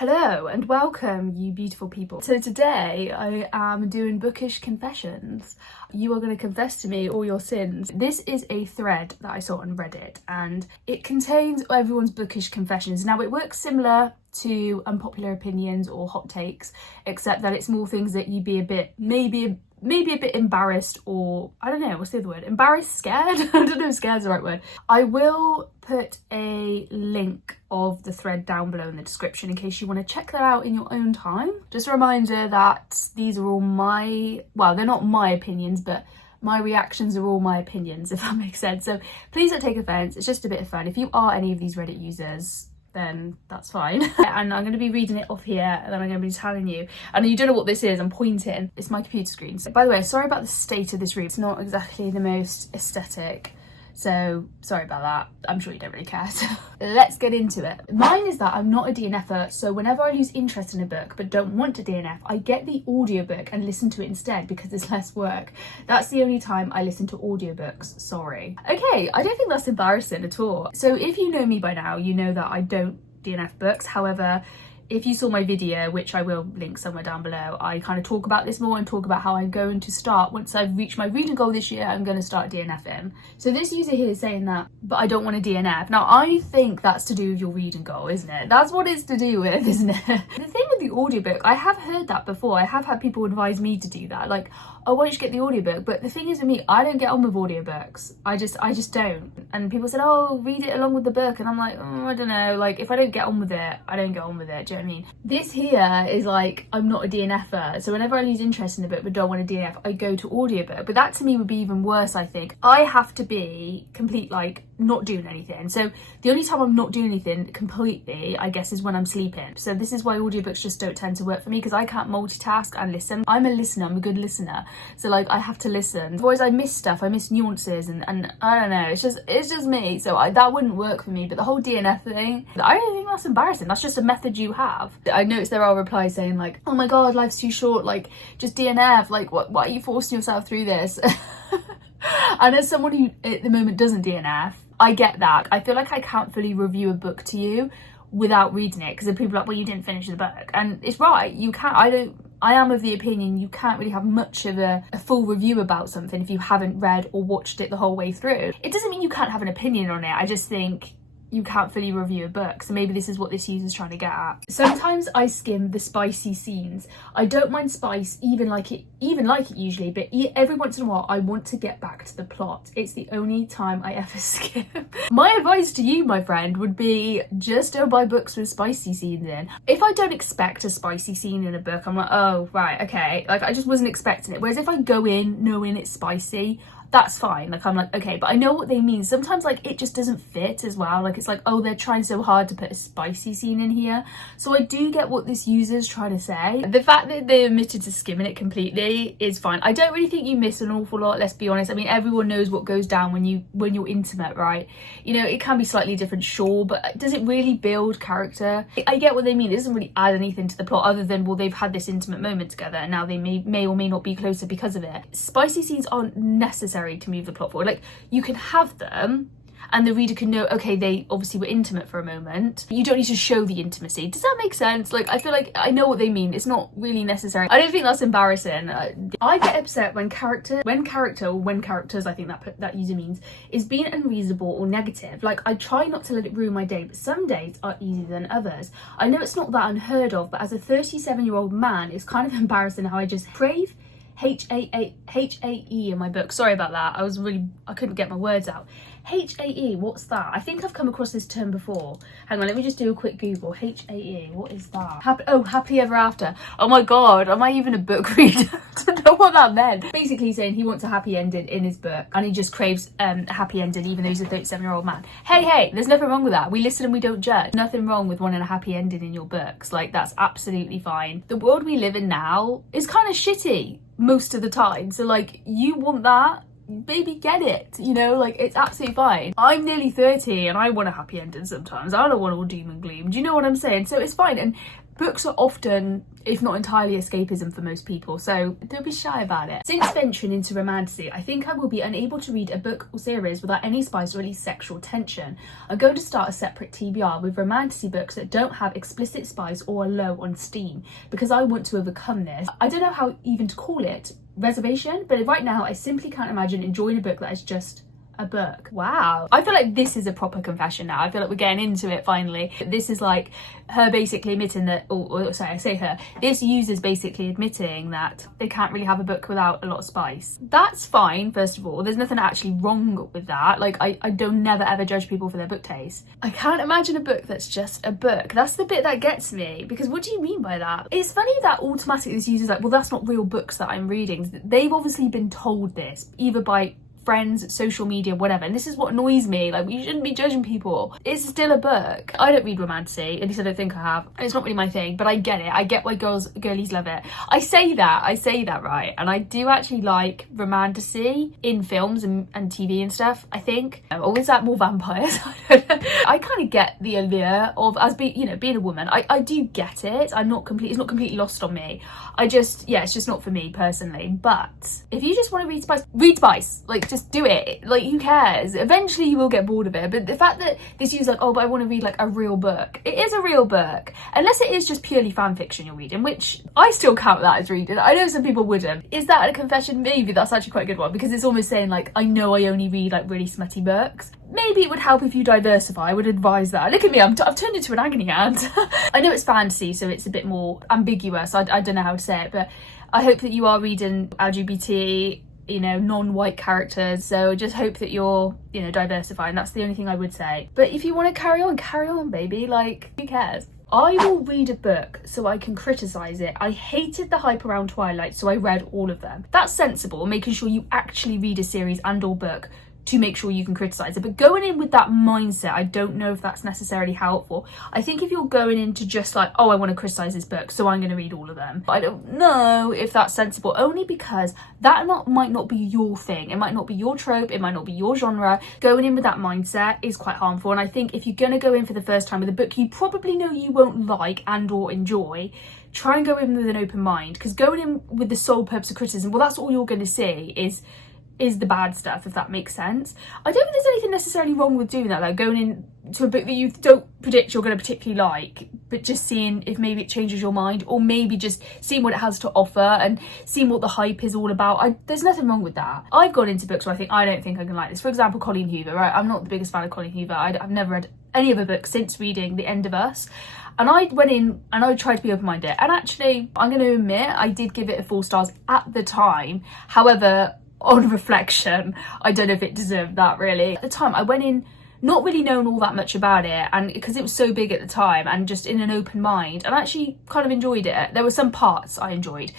Hello and welcome, you beautiful people. So today I am doing bookish confessions. You are going to confess to me all your sins. This is a thread that I saw on Reddit and it contains everyone's bookish confessions. Now it works similar to unpopular opinions or hot takes, except that it's more things that you'd be a bit, maybe a bit embarrassed, or I don't know, what's the other word? Embarrassed? Scared? I don't know if scared's the right word. I will put a link of the thread down below in the description in case you want to check that out in your own time. Just a reminder that these are all well, they're not my opinions, but my reactions are all my opinions, if that makes sense. So please don't take offense, it's just a bit of fun. If you are any of these Reddit users, then that's fine. And I'm going to be reading it off here and then I'm going to be telling you. And you don't know what this is, I'm pointing. It's my computer screen. So, by the way, sorry about the state of this room. It's not exactly the most aesthetic. So sorry about that. I'm sure you don't really care. So let's get into it. Mine is that I'm not a DNFer, so whenever I lose interest in a book but don't want to DNF, I get the audiobook and listen to it instead because it's less work. That's the only time I listen to audiobooks, sorry. Okay, I don't think that's embarrassing at all. So if you know me by now, you know that I don't DNF books. However, if you saw my video, which I will link somewhere down below, I kind of talk about this more and talk about how I'm going to start, once I've reached my reading goal this year, I'm going to start DNFing. So this user here is saying that, but I don't want to DNF. Now I think that's to do with your reading goal, isn't it? That's what it's to do with, isn't it? The thing with the audiobook, I have heard that before. I have had people advise me to do that. Like, oh, why don't you get the audiobook? But the thing is with me, I don't get on with audiobooks. I just don't. And people said, oh, read it along with the book. And I'm like, oh, I don't know. Like, if I don't get on with it, I don't get on with it. Do you know what I mean? This here is like, I'm not a DNFer. So whenever I lose interest in a book but don't want to DNF, I go to audiobook. But that to me would be even worse, I think. I have to be complete, like, not doing anything. So the only time I'm not doing anything completely, I guess, is when I'm sleeping. So this is why audiobooks just don't tend to work for me, because I can't multitask and listen. I'm a listener, I'm a good listener. So like, I have to listen. Otherwise I miss stuff, I miss nuances and I don't know, it's just me. So that wouldn't work for me. But the whole DNF thing, I don't think that's embarrassing. That's just a method you have. I noticed there are replies saying like, oh my God, life's too short. Like, just DNF. Like, why are you forcing yourself through this? And as someone who at the moment doesn't DNF, I get that. I feel like I can't fully review a book to you without reading it, because then people are like, well, you didn't finish the book. And it's right, you can't. I am of the opinion you can't really have much of a full review about something if you haven't read or watched it the whole way through. It doesn't mean you can't have an opinion on it, I just think you can't fully review a book. So maybe this is what this user's trying to get at. Sometimes I skim the spicy scenes. I don't mind spice, even like it usually, but every once in a while I want to get back to the plot. It's the only time I ever skim. My advice to you, my friend, would be just don't buy books with spicy scenes in. If I don't expect a spicy scene in a book, I'm like, oh, right, okay. Like, I just wasn't expecting it. Whereas if I go in knowing it's spicy, that's fine. Like, I'm like, okay, but I know what they mean. Sometimes like it just doesn't fit as well. Like, it's like, oh, they're trying so hard to put a spicy scene in here. So I do get what this user's trying to say. The fact that they admitted to skimming it completely is fine. I don't really think you miss an awful lot, let's be honest. I mean, everyone knows what goes down when you're intimate, right? You know, it can be slightly different, sure, but does it really build character? I get what they mean. It doesn't really add anything to the plot other than, well, they've had this intimate moment together and now they may or may not be closer because of it. Spicy scenes aren't necessary to move the plot forward. Like, you can have them and the reader can know, okay, they obviously were intimate for a moment. You don't need to show the intimacy. Does that make sense? Like, I feel like I know what they mean. It's not really necessary. I don't think that's embarrassing. I get upset when characters, I think that user means, is being unreasonable or negative. Like, I try not to let it ruin my day, but some days are easier than others. I know it's not that unheard of, but as a 37-year-old man, it's kind of embarrassing how I just crave H-A-E in my book. Sorry about that. I couldn't get my words out. H-A-E, what's that? I think I've come across this term before. Hang on, let me just do a quick Google. H-A-E, what is that? Happy ever after. Oh my God, am I even a book reader? I don't know what that meant. Basically saying he wants a happy ending in his book and he just craves a happy ending even though he's a 37-year-old man. Hey, there's nothing wrong with that. We listen and we don't judge. Nothing wrong with wanting a happy ending in your books. Like, that's absolutely fine. The world we live in now is kind of shitty most of the time. So like, you want that, baby, get it, you know, like it's absolutely fine. I'm nearly 30 and I want a happy ending sometimes. I don't want all doom and gloom. Do you know what I'm saying? So it's fine. And books are often, if not entirely, escapism for most people, so don't be shy about it. Since venturing into romantasy, I think I will be unable to read a book or series without any spice or at least sexual tension. I'm going to start a separate TBR with romantasy books that don't have explicit spice or are low on steam, because I want to overcome this. I don't know how even to call it, reservation, but right now I simply can't imagine enjoying a book that is just a book. Wow. I feel like this is a proper confession now. I feel like we're getting into it finally. This is like her basically admitting that, or sorry, I say her, this user's basically admitting that they can't really have a book without a lot of spice. That's fine, first of all. There's nothing actually wrong with that. Like, I don't never ever judge people for their book taste. I can't imagine a book that's just a book. That's the bit that gets me, because what do you mean by that? It's funny that automatically this user's like, well, that's not real books that I'm reading. They've obviously been told this, either by friends, social media, whatever, and this is what annoys me. Like, we shouldn't be judging people. It's still a book. I don't read romantasy, at least I don't think I have. It's not really my thing, but I get it. I get why girlies love it. I say that right, and I do actually like romantasy in films and TV and stuff, I think. Or is that more vampires? I kind of get the allure of, as being a woman. I do get it. It's not completely lost on me. It's just not for me personally. But if you just want to read spice. Like, just do it. Like, who cares? Eventually you will get bored of it. But the fact that this user's like, oh, but I want to read like a real book. It is a real book. Unless it is just purely fan fiction you're reading, which I still count that as reading. I know some people wouldn't. Is that a confession? Maybe. That's actually quite a good one, because it's almost saying like, I know I only read like really smutty books. Maybe it would help if you diversify. I would advise that. Look at me, I've turned into an agony aunt. I know it's fantasy, so it's a bit more ambiguous. I don't know how to say it, but I hope that you are reading LGBT, non-white characters, so just hope that you're, diversifying. That's the only thing I would say. But if you want to carry on, baby, like, who cares? I will read a book so I can criticise it. I hated the hype around Twilight, so I read all of them. That's sensible, making sure you actually read a series and or book to make sure you can criticise it. But going in with that mindset, I don't know if that's necessarily helpful. I think if you're going into just like, oh, I want to criticise this book, so I'm going to read all of them, I don't know if that's sensible, only because that might not be your thing. It might not be your trope, it might not be your genre. Going in with that mindset is quite harmful, and I think if you're going to go in for the first time with a book you probably know you won't like and or enjoy, try and go in with an open mind, because going in with the sole purpose of criticism, well, that's all you're going to see is the bad stuff, if that makes sense. I don't think there's anything necessarily wrong with doing that, though, going into a book that you don't predict you're going to particularly like, but just seeing if maybe it changes your mind, or maybe just seeing what it has to offer and seeing what the hype is all about. There's nothing wrong with that. I've gone into books where I don't think I can like this. For example, Colleen Hoover, right? I'm not the biggest fan of Colleen Hoover. I've never read any of her books since reading The End of Us. And I went in and I tried to be open-minded. And actually, I'm going to admit, I did give it a 4 stars at the time. However, on reflection, I don't know if it deserved that, really. At the time, I went in not really knowing all that much about it, and because it was so big at the time, and just in an open mind, and I actually kind of enjoyed it. There were some parts I enjoyed.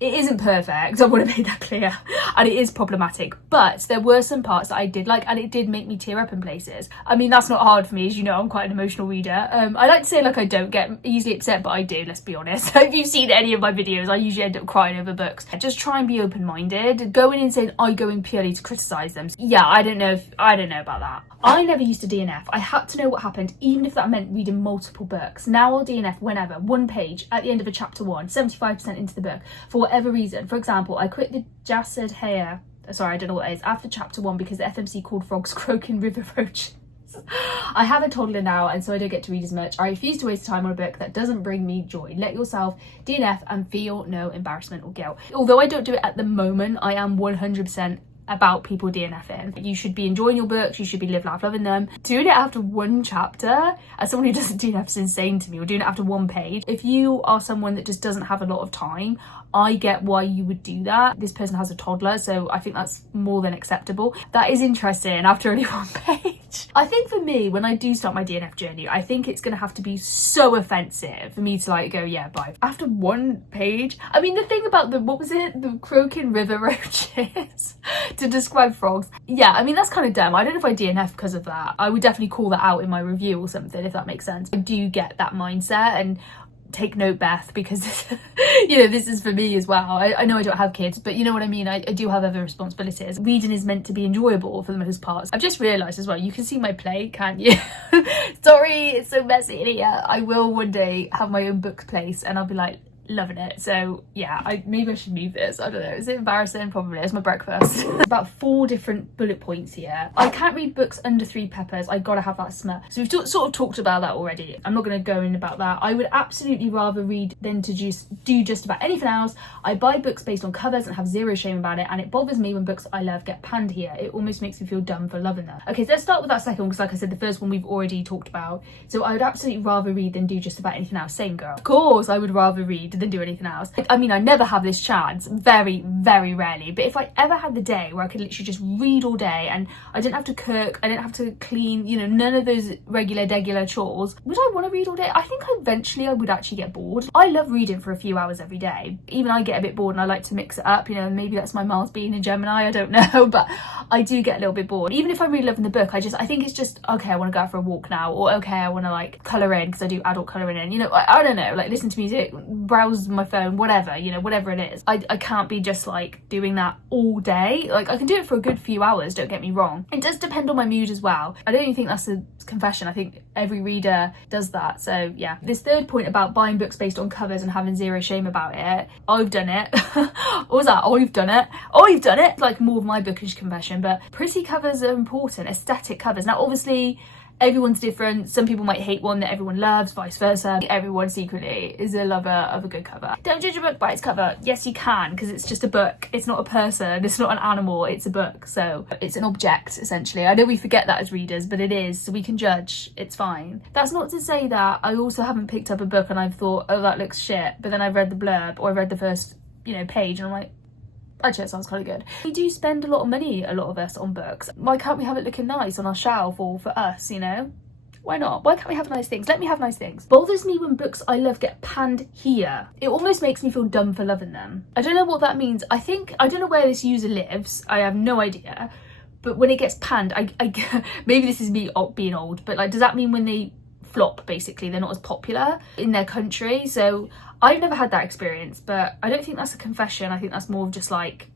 It isn't perfect, I want to make that clear, and it is problematic, but there were some parts that I did like, and it did make me tear up in places. I mean, that's not hard for me, as you know, I'm quite an emotional reader. I like to say like I don't get easily upset, but I do, let's be honest. If you've seen any of my videos, I usually end up crying over books. Just try and be open-minded. Going in saying I go in purely to criticise them, yeah, I don't know about that. I never used to DNF. I had to know what happened, even if that meant reading multiple books. Now I'll DNF whenever, one page at the end of a chapter 1, 75% into the book, for whatever reason. For example, I quit the Jasad Haya, sorry, I don't know what it is, after chapter 1 because the FMC called frogs croaking river roaches. I have a toddler now, and so I don't get to read as much. I refuse to waste time on a book that doesn't bring me joy. Let yourself DNF and feel no embarrassment or guilt. Although I don't do it at the moment, I am 100% about people DNFing. You should be enjoying your books, you should be live life loving them. Doing it after 1 chapter, as someone who doesn't DNF, is insane to me, or doing it after 1 page. If you are someone that just doesn't have a lot of time, I get why you would do that. This person has a toddler, so I think that's more than acceptable. That is interesting after only 1 page. I think for me, when I do start my DNF journey, I think it's gonna have to be so offensive for me to like go, yeah, bye. After 1 page, I mean, the thing about the croaking river roaches to describe frogs. Yeah, I mean, that's kind of dumb. I don't know if I DNF because of that. I would definitely call that out in my review or something, if that makes sense. I do get that mindset, and take note, Beth, because you know, this is for me as well. I know I don't have kids, but you know what I mean, I do have other responsibilities. Reading is meant to be enjoyable for the most part. I've just realised as well, you can see my plate, can't you? Sorry, it's so messy in here. I will one day have my own book place and I'll be like loving it. So yeah, maybe I should move this. I don't know, is it embarrassing? Probably. It's my breakfast. About 4 different bullet points here. I can't read books under 3 peppers. I gotta have that smut. So we've sort of talked about that already. I'm not gonna go in about that. I would absolutely rather read than to just do just about anything else. I buy books based on covers and have zero shame about it, and it bothers me when books I love get panned here. It almost makes me feel dumb for loving them. Okay, so let's start with that second one, because like I said, the first one we've already talked about. So I would absolutely rather read than do just about anything else. Same girl. Of course I would rather read than do anything else. I mean, I never have this chance, very rarely, but if I ever had the day where I could literally just read all day and I didn't have to cook, I didn't have to clean, you know, none of those regular chores, would I want to read all day? I think eventually I would actually get bored. I love reading for a few hours every day. Even I get a bit bored and I like to mix it up, you know, maybe that's my Mars being in Gemini, I don't know, but I do get a little bit bored. Even if I'm really loving the book, I think it's just, okay, I want to go out for a walk now, or okay, I want to like colour in, because I do adult colouring in, you know, I don't know, like listen to music, browse my phone, whatever, you know, whatever it is. I can't be just like doing that all day. Like I can do it for a good few hours, don't get me wrong. It does depend on my mood as well. I don't even think that's a confession. I think every reader does that. So yeah, this third point about buying books based on covers and having zero shame about it, I've done it. What was that? I've done it. It's like more of my bookish confession, but pretty covers are important, aesthetic covers. Now obviously everyone's different. Some people might hate one that everyone loves, vice versa. Everyone secretly is a lover of a good cover. Don't judge a book by its cover. Yes, you can, because it's just a book. It's not a person, it's not an animal, it's a book. So it's an object, essentially. I know we forget that as readers, but it is, so we can judge. It's fine. That's not to say that I also haven't picked up a book and I've thought, oh, that looks shit, but then I've read the blurb or I read the first, you know, page and I'm like, actually, that sounds kind of good. We do spend a lot of money, a lot of us, on books. Why can't we have it looking nice on our shelf, or for us, you know? Why not? Why can't we have nice things? Let me have nice things. Bothers me when books I love get panned here. It almost makes me feel dumb for loving them. I don't know what that means. I don't know where this user lives. I have no idea. But when it gets panned, maybe this is me being old, but like, does that mean when they flop, basically, they're not as popular in their country? So I've never had that experience, but I don't think that's a confession. I think that's more of just like,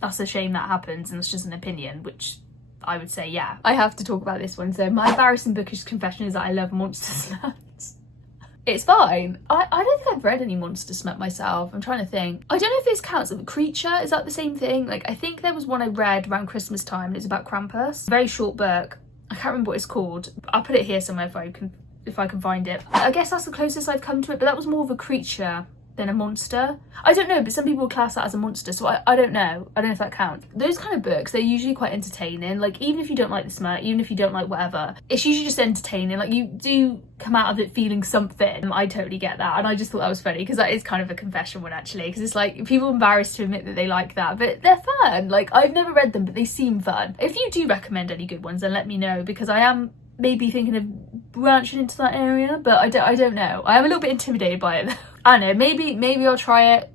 that's a shame that happens and it's just an opinion, which I would say, yeah. I have to talk about this one. So my embarrassing bookish confession is that I love monster sluts. It's fine. I don't think I've read any monster smut myself. I'm trying to think. I don't know if this counts as a creature. Is that the same thing? Like, I think there was one I read around Christmas time and it's about Krampus. Very short book. I can't remember what it's called. I'll put it here somewhere if I can find it. I guess that's the closest I've come to it, but that was more of a creature than a monster. I don't know, but some people class that as a monster, so I don't know. I don't know if that counts. Those kind of books, they're usually quite entertaining. Like, even if you don't like the smut, even if you don't like whatever, it's usually just entertaining. Like, you do come out of it feeling something. I totally get that, and I just thought that was funny, because that is kind of a confession one, actually, because it's like, people are embarrassed to admit that they like that, but they're fun. Like, I've never read them, but they seem fun. If you do recommend any good ones, then let me know, because I am maybe thinking of branching into that area, but I don't know. I am a little bit intimidated by it. I don't know, maybe I'll try it.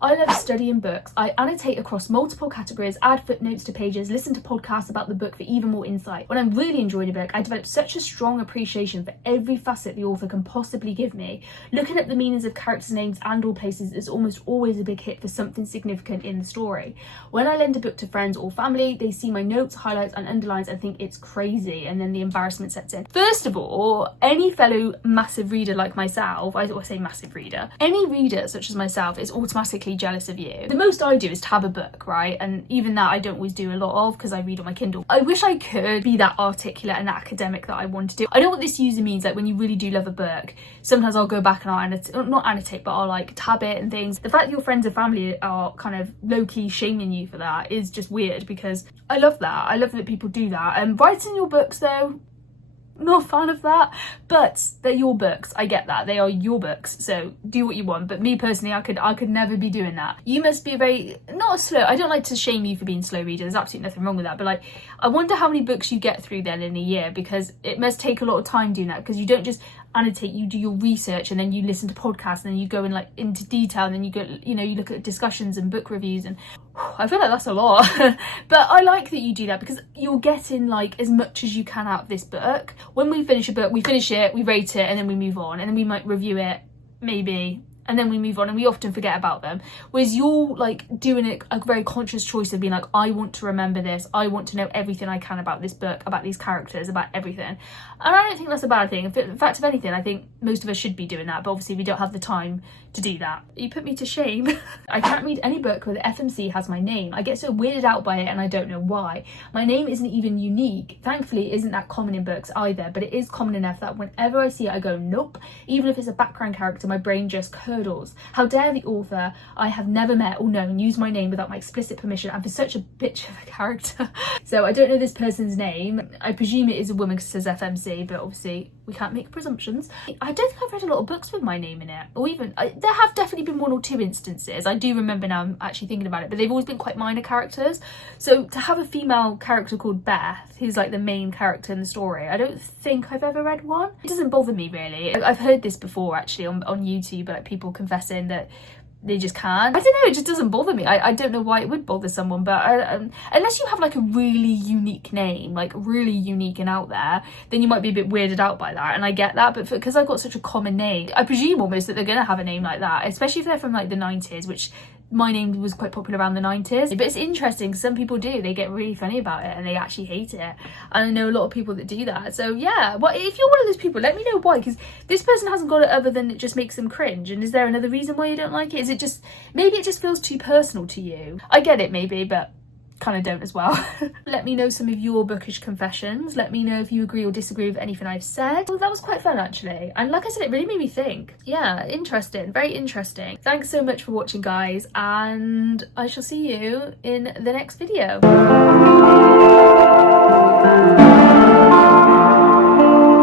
I love studying books. I annotate across multiple categories, add footnotes to pages, listen to podcasts about the book for even more insight. When I'm really enjoying a book, I develop such a strong appreciation for every facet the author can possibly give me. Looking up the meanings of characters' names and or places is almost always a big hit for something significant in the story. When I lend a book to friends or family, they see my notes, highlights and underlines and think it's crazy, and then the embarrassment sets in. First of all, any fellow massive reader like myself, I say massive reader, any reader such as myself is automatically jealous of you. The most I do is tab a book, right? And even that I don't always do a lot of, because I read on my Kindle. I wish I could be that articulate and that academic that I want to do. I know what this user means, like when you really do love a book, sometimes I'll go back and I'll not annotate, but I'll like tab it and things. The fact that your friends and family are kind of low-key shaming you for that is just weird, because I love that. I love that people do that. And writing your books though, not a fan of that, but they're your books. I get that, they are your books, so do what you want. But me personally, I could never be doing that. You must be not a slow, I don't like to shame you for being a slow reader, there's absolutely nothing wrong with that, but like, I wonder how many books you get through then in a year, because it must take a lot of time doing that, because you don't just annotate, you do your research and then you listen to podcasts and then you go in like into detail and then you go, you know, you look at discussions and book reviews, and I feel like that's a lot. But I like that you do that, because you're getting like as much as you can out of this book. When we finish a book, we finish it, we rate it, and then we move on, and then we might review it maybe, and then we move on and we often forget about them. Whereas you're like doing a very conscious choice of being like, I want to remember this, I want to know everything I can about this book, about these characters, about everything. And I don't think that's a bad thing. In fact, if anything, I think most of us should be doing that, but obviously we don't have the time to do that. You put me to shame. I can't read any book where the FMC has my name. I get so weirded out by it and I don't know why. My name isn't even unique. Thankfully, it isn't that common in books either, but it is common enough that whenever I see it, I go, nope. Even if it's a background character, my brain just curdles. How dare the author I have never met or known use my name without my explicit permission, and for such a bitch of a character. So I don't know this person's name. I presume it is a woman because it says FMC, but obviously we can't make presumptions. I don't think I've read a lot of books with my name in it, or even there have definitely been 1 or 2 instances. I do remember now, I'm actually thinking about it, but they've always been quite minor characters. So to have a female character called Beth, who's like the main character in the story, I don't think I've ever read one. It doesn't bother me really. I've heard this before actually on YouTube, like people confessing that they just can't. I don't know, it just doesn't bother me. I don't know why it would bother someone, but unless you have like a really unique name, like really unique and out there, then you might be a bit weirded out by that, and I get that. But because I've got such a common name, I presume almost that they're gonna have a name like that, especially if they're from like the 90s, which my name was quite popular around the 90s. But it's interesting, some people do, they get really funny about it and they actually hate it, and I know a lot of people that do that. So yeah, well, if you're one of those people, let me know why, because this person hasn't got it other than it just makes them cringe. And is there another reason why you don't like it? Is it just, maybe it just feels too personal to you? I get it maybe, but kind of don't as well. Let me know some of your bookish confessions. Let me know if you agree or disagree with anything I've said. Well, that was quite fun actually, and like I said, it really made me think. Yeah, interesting, very interesting. Thanks so much for watching guys, and I shall see you in the next video.